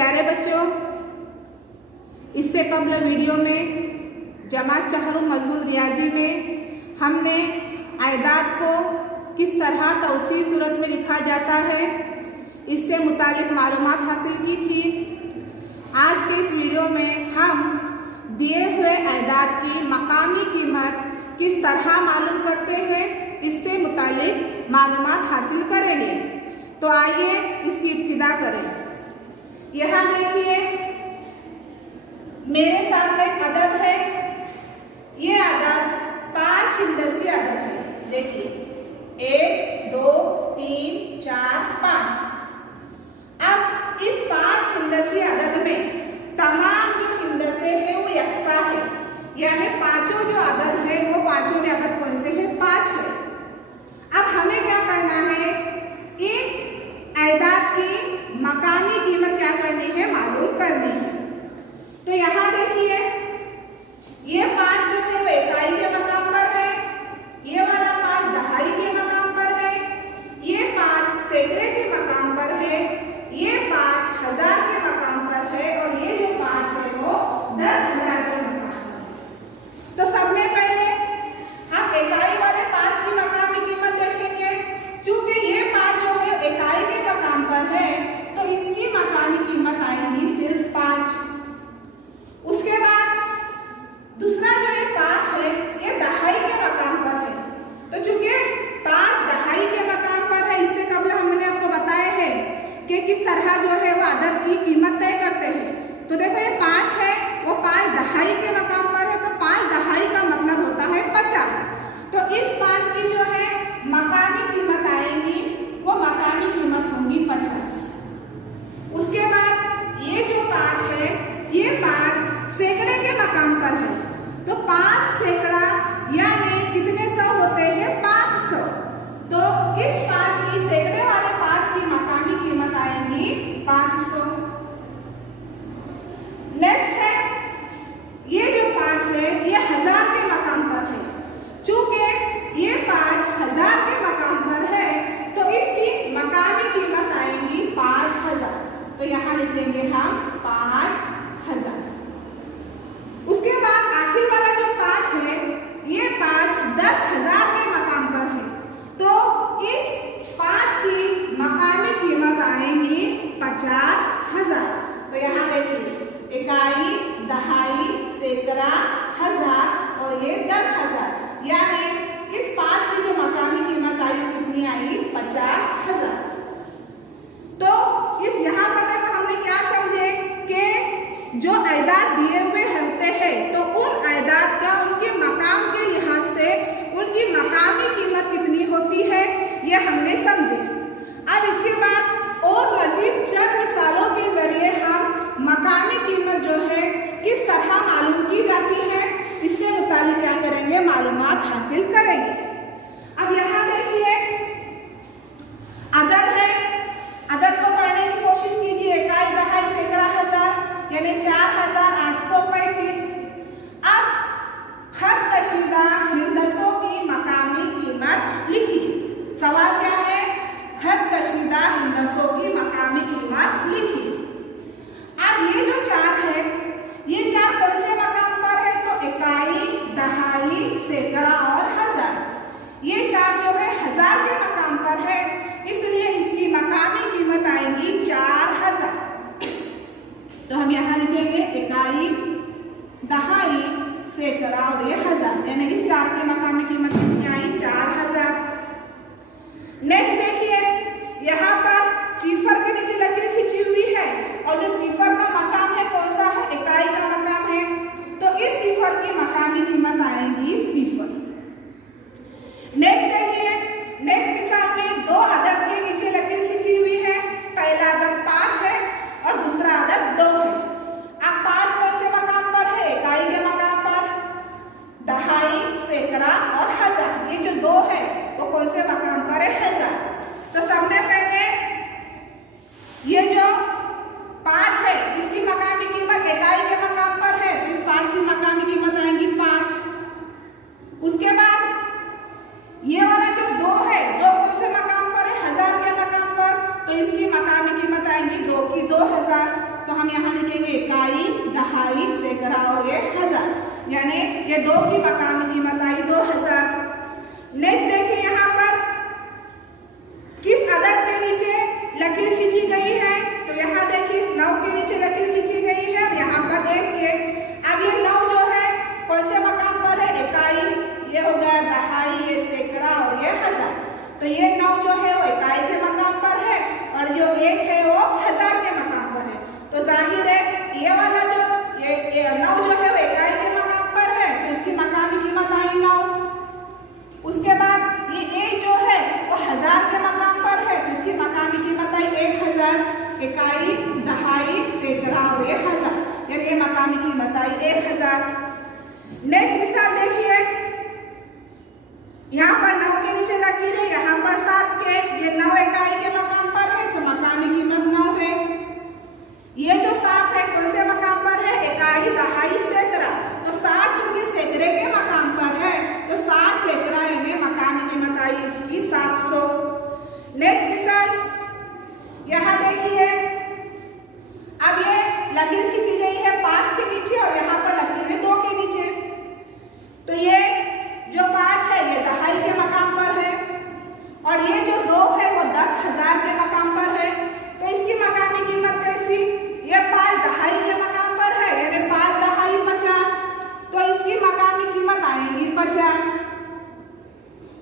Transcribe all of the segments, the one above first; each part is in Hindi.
प्यारे बच्चों, इससे कबल वीडियो में जमात चहरुम मजमून रियाजी में हमने आयदाद को किस तरह तौसी सूरत में लिखा जाता है इससे मुतालिक मालूमात हासिल की थी। आज के इस वीडियो में हम दिए हुए आयदाद की मकामी कीमत किस तरह मालूम करते हैं इससे मुतालिक मालूमात हासिल करेंगे। तो आइए इसकी इब्तिदा करें। यहाँ देखिए मेरे सामने अदद है, ये अदद 5 हिंदसी अदद है। देखिए 1 2 3 4 5। अब इस 5 हिंदसी अदद में तमाम जो हिंदसे हैं वो यकसा है, यानी पांचों जो अदद है वो पांचों में अदद कौन से है? 5 है। अब हमें क्या करना है? इन आयदाद की मकामी कीमत क्या करनी है? मालूम करनी है। तो यहाँ देखिए ये 5 जो है वो इकाई के मकाम पर है, ये वाला 5 दहाई के मकाम पर है, ये 5 सैकड़े के मकाम पर है, ये 5 हजार के मकाम पर है और ये जो 5 है वो 10,000 के मकाम पर है। तो सबसे पहले हम इकाई वाले 5 की मकामी कीमत देखेंगे। चूंकि ये 5 जो है इकाई के मकाम पर है तो इसकी मकामी कीमत आएगी सिर्फ 5। उसके बाद दूसरा जो ये 5 है ये दहाई के मकाम पर है। तो चूंकि 5 दहाई के मकाम पर है, इससे कबल हमने आपको बताया है कि किस तरह जो है वो अदद की कीमत तय करते हैं। तो देखो ये 5 है वो 5 दहाई के मकाम पर है, तो 5 दहाई का मतलब होता है 50। तो इस 5 की जो है मकामी कीमत आएगी वो मकामी कीमत होगी 50। उसके बाद ये जो 5 है ये 5 सैकड़े के मकाम पर है, तो 5 सैकड़ा यानी कितने सौ होते हैं? 500। तो इस 5 की सैकड़े वाले 5 की मकामी कीमत आएगी 500। नेक्स्ट है ये जो 5 है ये 1000 के मकाम पर है। चूंकि ये 5 1000 के मकाम पर है तो इसकी मकामी कीमत आएगी 5000। तो यहाँ लिखेंगे हम 5000। उसके बाद आखिर वाला जो 5 है ये 5 10,000 के मकाम पर है, तो इस 5 की मकामी कीमत आएगी 50,000। तो यहाँ देखिए इकाई दहाई सैकड़ा हजार और ये 10,000, यानी इस 5 की जो मकामी कीमत आई वो कितनी आई? 50,000। तो इस यहाँ पर देखो हमने क्या समझे कि जो आयदाद दिए हुए होते हैं तो उन आयदाद का उनके मकाम के लिहाज से उनकी मकामी कीमत कितनी होती है ये हमने समझे। अब इसके बाद और मजीद चंद मिसालों के जरिए हम मकामी कीमत जो है किस तरह मालूम की जाती है इससे मुतालिक क्या करेंगे? मालूमात हासिल करेंगे। अब यहाँ देखिए अदद है, अदद को पढ़ने की कोशिश कीजिए। इकाई दहाई सैकड़ा हजार यानी 4835। अब खत कशीदा हिंदसों की मकामी कीमत लिखिए। सवाल क्या है? खत कशीदा हिंदसों की मकामी कीमत लिखिए। अब ये जो 4 है ये 4 कौन से मकाम पर है? तो इकाई दहाई सैकड़ा और हजार। ये 4 जो है 1000 के मकाम पर है, इसलिए इसकी मकामी कीमत आएगी 4000। तो हम यहाँ लिखेंगे इकाई दहाई सैकड़ा और ये हजार, यानी इस 4 की मकामी कीमत कितनी आई? 4000। नेक्स्ट देखिए यहाँ पर सिफर के नीचे लकीर खींची हुई है और जो सिफर का मकाम है कौन सा है? इकाई का मकाम है, तो इस सिफर की मकामी कीमत आएगी सिफर। नेक्स्ट देखिए नेक्स्ट मिसाल में 2 अदद के नीचे लकीर खींची हुई है। पहला अदद 5 है और दूसरा अदद 2 है। अब 5 कौन से मकाम पर है? इकाई के मकाम पर, दहाई सैकड़ा हम यहाँ लिखेंगे इकाई, दहाई, सैकड़ा और ये हजार, यानी ये 2 की मकामी कीमत आई 2000। नेक्स्ट देखिए यहाँ पर किस अदद के नीचे लकीर खींची गई है, तो यहाँ देखिए इस 9 के नीचे लकीर खींची गई है और यहाँ पर 1 के। अब ये 9 जो है कौन से मकाम पर है, इकाई, ये हो गया दहाई, ये सैकड़ा और ये हजार। तो ये 9 जो है वो इकाई के मकाम पर है और जो 1 है वो हजार के मकाम पर है। तो जाहिर है ये वाला जो ये 9 जो है वो इकाई के मकाम पर है, तो इसकी मकामी कीमत आई 9। उसके बाद ये 1 जो है वो हजार के मकाम पर है, तो इसकी मकामी कीमत आई 1000। इकाई, दहाई, सैकड़ा और ये हजार, यानी ये मकामी कीमत आई 1000। नेक्स्ट मिसाल देखिए, यहाँ पर 9 के नीचे लकीर है, यहाँ पर 7 के, ये 9 इकाई के मकाम पर है, तो मकामी कीमत 9 है। ये जो 7 है कौन से मकाम पर है, इकाई, दहाई, सैकड़ा, तो 7 चूंकि सैकड़े के मकाम पर है, तो 7 सैकड़ा यानी मकामी कीमत आई इसकी 700। नेक्स्ट मिसाल यहाँ देखिए, अब ये लकीर खींची गई है 5 के नीचे और यहाँ पर लकीर है 2 के नीचे, तो ये जो 5 है ये दहाई के मकाम पर है और ये जो 2 है वो 10,000 के मकाम पर है। तो इसकी मकामी कीमत कैसी, ये 5 दहाई के मकाम पर है, यानी 5 दहाई 50, तो इसकी मकामी कीमत आएगी 50।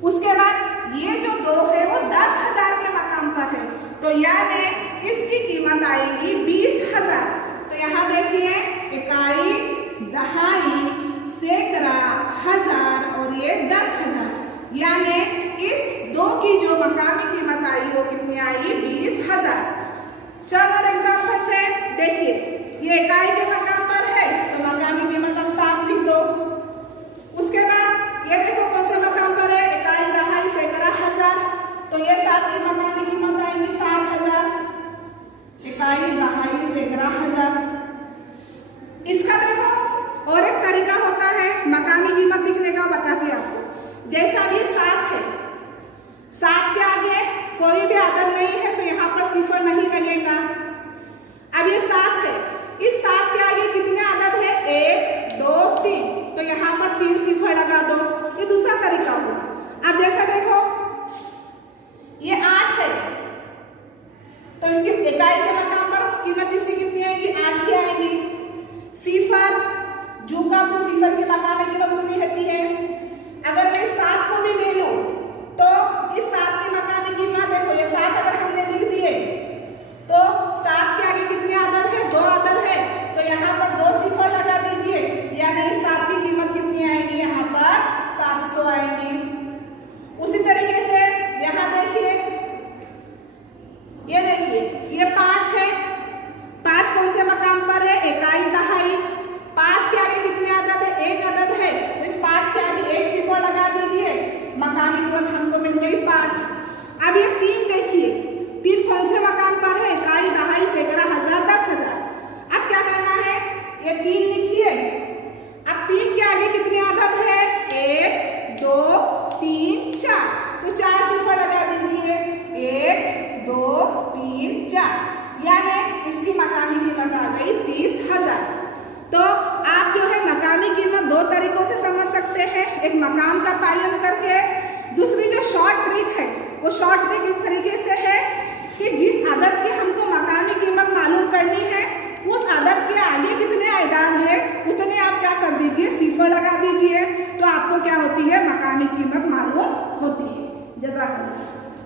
उसके बाद ये जो 2 है वो 10,000 के मकाम पर है, तो यानी इसकी कीमत आएगी 20,000। तो यहाँ देखिए इकाई, दहाई, सैकड़ा, हजार और ये 10,000, यानी इस 2 की जो मकामी कीमत आई वो कितनी आई 20,000। चलो और एग्जाम्पल से देखिए, ये इकाई के मकाम पर है तो मकामी कीमत अब 7 लिख दो। उसके बाद ये देखो कौन से मकाम पर है, इकाई, दहाई, सैकड़ा, हजार, तो ये 7 की मकामी कीमत आएगी 60,000। इकाई, दहाई, सैकड़ा, हजार। इसका देखो और एक तरीका होता है मकामी कीमत लिखने का, बताती आपको। जैसा ये 7 है, 7 के आगे कोई भी आदद नहीं है तो यहाँ पर सिफर नहीं लगेगा। अब ये 7 है, इस 7 के आगे कितने आदद है, 1, 2, 3, तो यहाँ पर 3 सिफर लगा दो, ये दूसरा तरीका हुआ। अब जैसा देखो ये 8 है, तो इसकी इकाई के मकाम पर कीमत इसकी कितनी आएगी, 8 ही आएगी। सिफर, जो का को सिफर के मकाम में कीमत कितनी रहती है, अगर मैं 7 को भी ले लूं तो इस 7 की मकामी कीमत देखो, ये 7 अगर हमने लिख दिए तो 7 के आगे कितने आदद है, 2 आदद है, तो यहाँ पर 2 सिफर लगा दीजिए, यानी इस 7 की कीमत कितनी आएगी, यहाँ पर 700 आएगी। उसी तरीके से यहाँ देखिए, ये देखिए ये 5 है, 5 कौन से मकाम पर है, इकाई, दहाई, 5 के आगे कितने आदद है, 1 आदद है, तो इस 5 के आगे 1 सिफर लगा दीजिए, मकामी कीमत हमको मिल गई 5। अब ये 3 देखिए, 3 कौन से मकाम पर है, इकाई, दहाई, सैकड़ा, हजार, 10,000। अब क्या करना है, ये 3 लिखिए, अब 3 के आगे कितने आदद है, 1, 2, 3, 4, तो 4 सिफर लगा दीजिए, 1, 2, 3, 4, यानी इसकी मकामी कीमत आ गई 30,000। तो आप जो है मकामी कीमत 2 तरीकों से समझ सकते हैं, एक मकाम का तयन करके, दूसरी जो शॉर्ट ट्रिक है वो शॉर्ट ट्रिक इस तरीके से है कि जिस अदद की हमको मकामी कीमत मालूम करनी है, उस अदद के आगे कितने आदाद है उतने आप क्या कर दीजिए, सिफर लगा दीजिए, तो आपको क्या होती है, मकामी कीमत मालूम होती है। जज़ाकल्लाह।